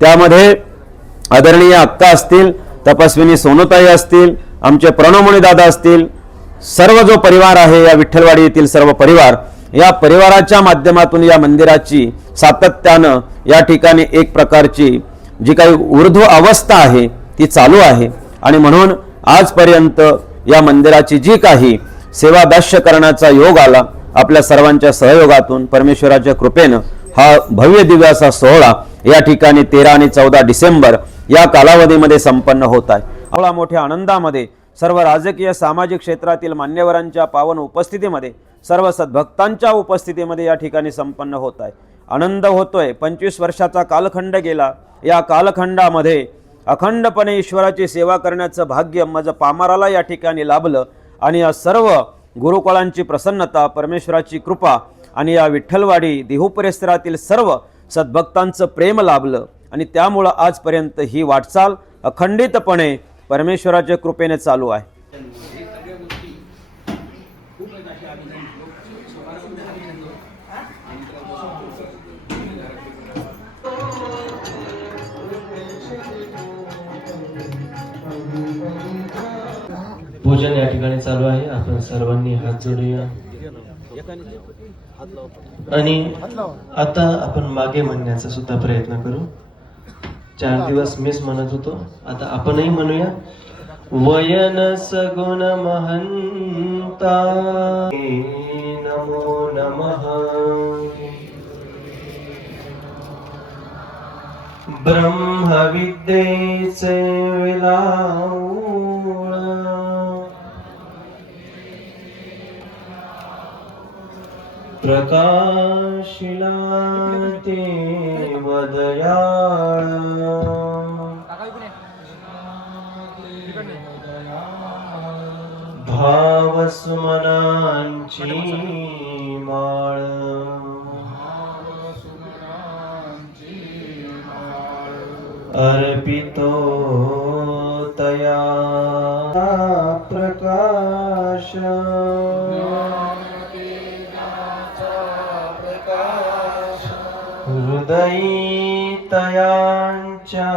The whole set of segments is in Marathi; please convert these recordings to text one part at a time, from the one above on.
त्यामध्ये आदरणीय अक्का असतील, तपस्विनी सोनूताई असतील, आमचे प्रणवमणी दादा असतील, सर्व जो परिवार आहे या विठ्ठलवाडी येथील सर्व परिवार, या परिवाराच्या माध्यमातून या मंदिराची सातत्यानं या ठिकाणी एक प्रकारची जी काही ऊर्ध्व अवस्था आहे ती चालू आहे. आणि म्हणून आजपर्यंत या मंदिराची जी काही सेवा दास्य करण्याचा योग आला, आपल्या सर्वांच्या सहयोगातून परमेश्वराच्या कृपेनं हा भव्य दिव्य असा सोहळा या ठिकाणी 13 आणि 14 डिसेंबर या कालावधीमध्ये संपन्न होत आहे. एवढा मोठ्या आनंदामध्ये सर्व राजकीय सामाजिक क्षेत्रातील मान्यवरांच्या पावन उपस्थितीमध्ये, सर्व सद्भक्तांच्या उपस्थितीमध्ये या ठिकाणी संपन्न होत आहे. आनंद होतोय. 25 वर्षाचा कालखंड गेला. या कालखंडामध्ये अखंडपणे ईश्वराची सेवा करण्याचं भाग्य माझं पामाराला या ठिकाणी लाभलं. आणि या सर्व गुरुकुळांची प्रसन्नता, परमेश्वराची कृपा आणि या विठ्ठलवाडी देहू परिसरातील सर्व सद्भक्तांचं प्रेम लाभलं. आणि त्यामुळं आजपर्यंत ही वाटचाल अखंडितपणे परमेश्वराच्या कृपेने चालू आहे. पूजन या ठिकाणी चालू आहे. आपण सर्वांनी हात जोडूया आणि आता आपण मागे म्हणण्याचा सुद्धा प्रयत्न करू. 4 दिवस मीच म्हणत होतो, आता आपणही म्हणूया. वयन सगुण महंता नमो नमः. ब्रह्म विद्येचे विलाऊळ प्रकाशिला देवदयाळ भावसुमनांची माळ अर्पितो तया प्रकाश हृदयी तयांच्या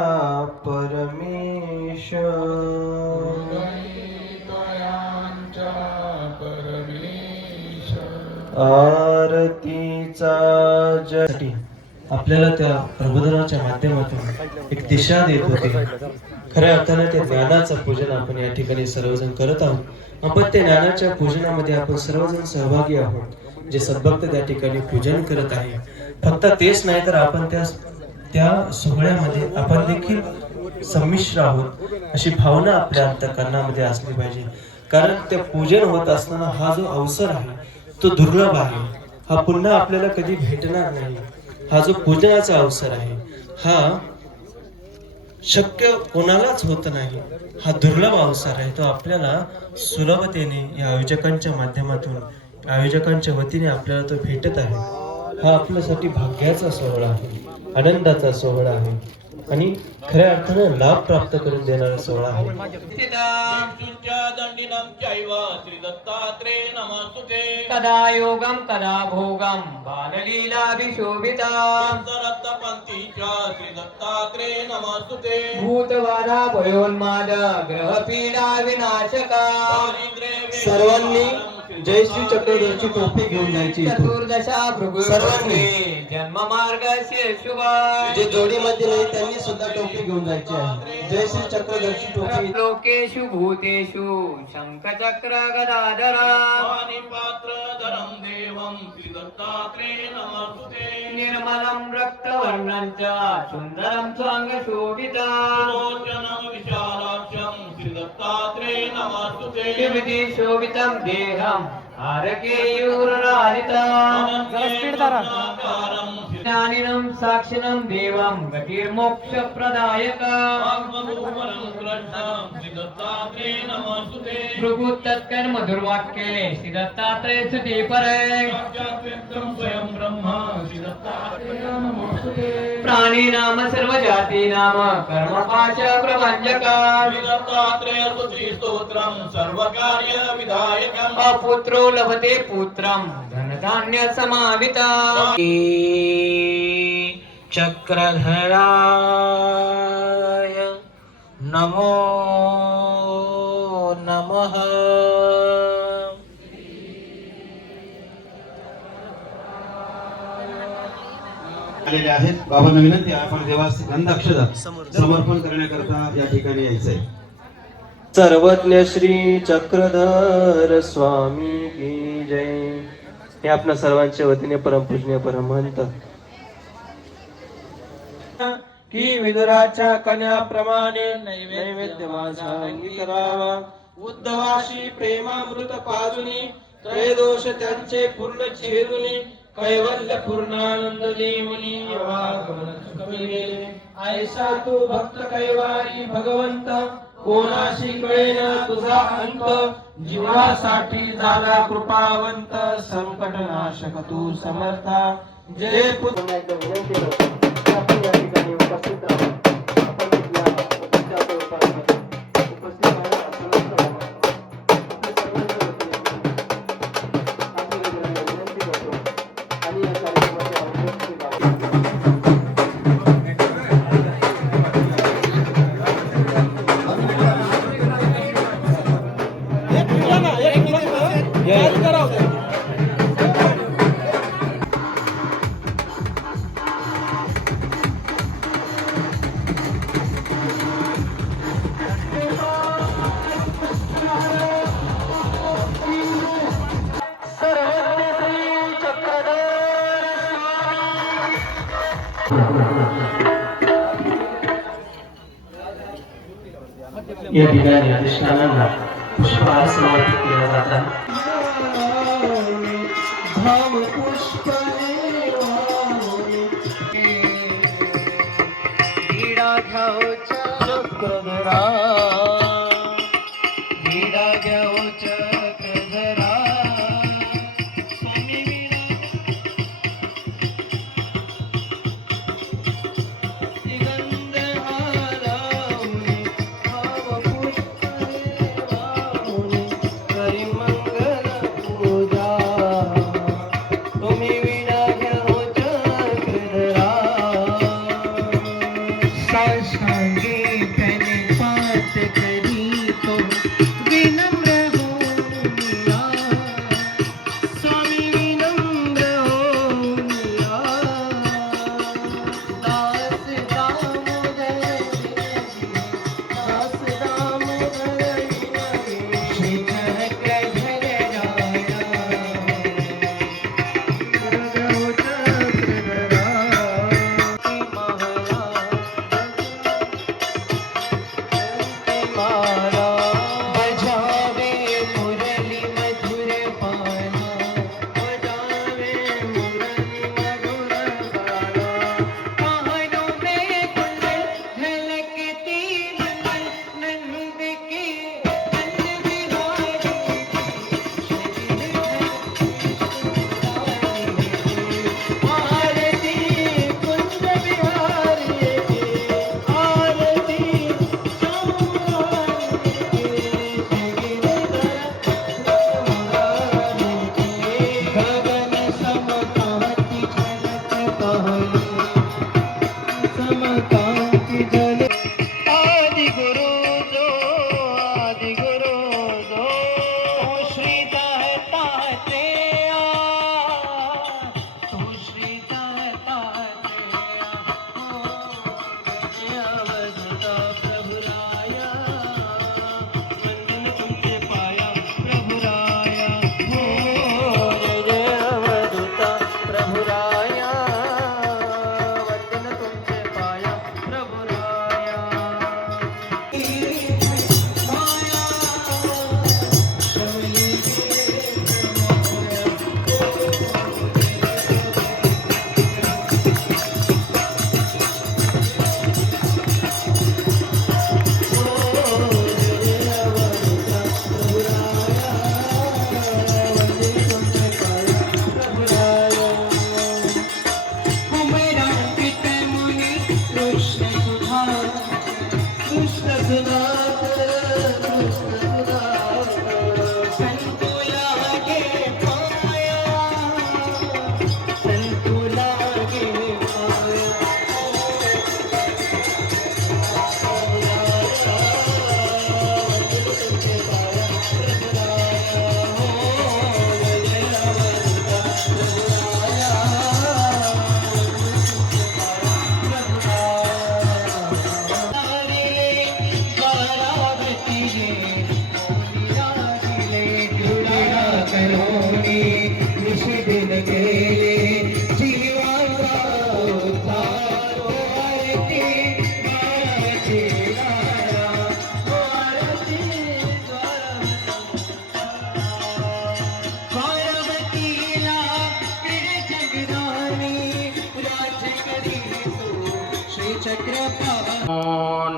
परमेश आरतीचा जय. आपल्याला त्या प्रबोधनाच्या माध्यमातून एक दिशा देत होते. खऱ्या अर्थाने त्या ज्ञानाचं पूजन आपण या ठिकाणी सर्वजण करत आहोत. आपण त्या ज्ञानाच्या पूजनामध्ये आपण सर्वजण सहभागी आहोत. जे सद्भक्त त्या ठिकाणी पूजन करत आहे, फक्त तेच नाही तर आपण त्या सोहळ्यामध्ये आपण देखील संमिश्र आहोत अशी भावना आपल्या अंतःकरणामध्ये असली पाहिजे. कारण ते पूजन होत असताना हा जो अवसर आहे तो दुर्लभ आहे. हा पुन्हा आपल्याला कधी भेटणार नाही. हा जो पूजनाचा अवसर आहे हा शक्य कोणालाच होत नाही. हा दुर्लभ अवसर आहे. तो आपल्याला सुलभतेने या आयोजकांच्या माध्यमातून, आयोजकांच्या वतीने आपल्याला तो भेटत आहे. हा आपल्यासाठी भाग्याचा सोहळा आहे, आनंदाचा सोहळा आहे आणि खऱ्या अर्थाने लाभ प्राप्त करून देणारा सोहळा आहे. कदा योगम कदा भोगम बाललीलाभिशोभितां भूतवादा भयोन्माद ग्रहपीडा विनाशका. सर्वांनी जय श्री चक्रधरची टोपी घेऊन जायची. चतुर्दशा भृगु सर्वांनी जन्म मार्ग शुभ. जे जोडीमध्ये नाही त्यांनी सुद्धा टोपी घेऊन जायची आहे. जय श्री चक्रधरची टोपी. लोकेषु भूतेषु शंखचक्र गदाधरा निर्मलं रक्तवर्णं च सुन्दरं स्वाङ्गशोभितं विविधि शोभितं देहं ज्ञानिनं साक्षिणं देवं गतिर्मोक्षप्रदायकं भृगु तत्कर्म दुर्वाक्ये श्री दत्तात्रेय स्तुति परे प्राणी नाम सर्व जाती नाम कर्म पाच प्रभंजका विदत्तात्रेय स्तोत्रम सर्व कार्य विधायकम अपुत्रो लभते पुत्रम धनधान्य समाविता चक्रधराय नमो नमः. आलेले आहेत. बाबांना विनंती आहे आपण देवास गंध अक्षता समर्पण करण्याकरता या ठिकाणी यायचंय. सर्वज्ञ श्री चक्रधर स्वामी की जय. हे आपल्या सर्वांच्या वतीने परमपूजनीय परमहंत की विदुराच्या कन्याप्रमाणे नैवेद्य माझा अंगीकारावा. उद्धवाशी प्रेमामृत पाजुनी त्रयदोष त्यांचे पूर्ण छेदुनी कैवल्य पूर्णानंद देवनी वागमन सुखमी गेले. ऐसा तू भक्त कैवारी भगवंत कोणाशी कळेना तुझा अंत. जीवासाठी झाला कृपावंत संकट नाशक तू समर्था. जय पुत्र विनंती करतो की आपण या ठिकाणी उपस्थित राहू. आपण इथल्या उपस्थिताच्या उपासनेत उपस्थित राहून आशीर्वाद करावा. आपल्या सर्वांच्या वतीने आपल्या विनंती करतो आणि या कार्यक्रमाचे आयोजन केले. या ठिकाणी अधिष्ठानांना पुष्पहार समर्पित केला जातात. भाव पुष्प चक्रधरा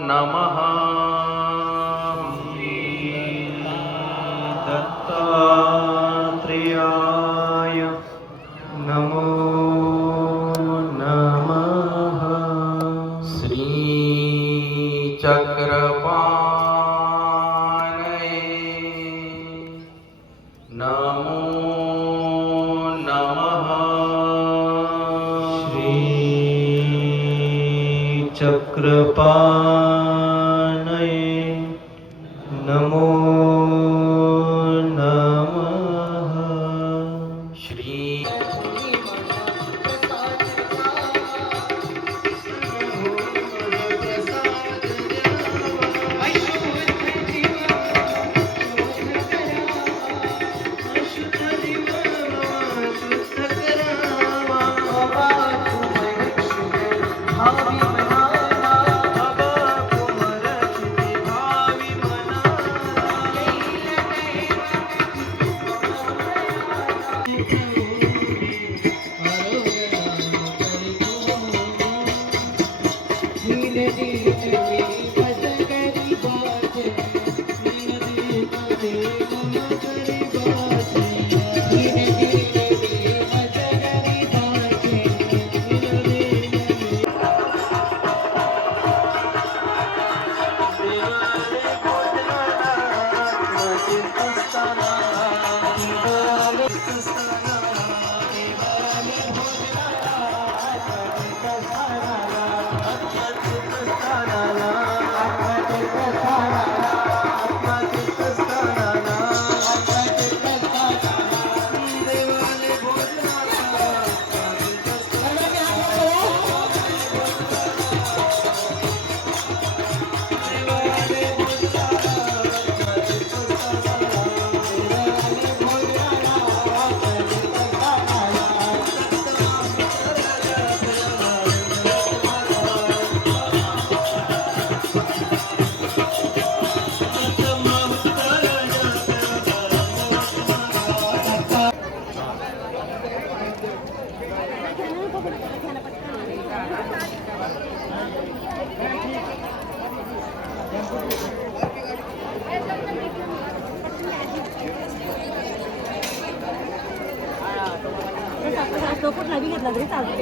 नमः दत्तात्रेयाय नमो नमः श्रीचक्रपाणये नमो नमः चक्रपाणये नमो नमः श्री तो कुठला बी घेतला तरी चालतो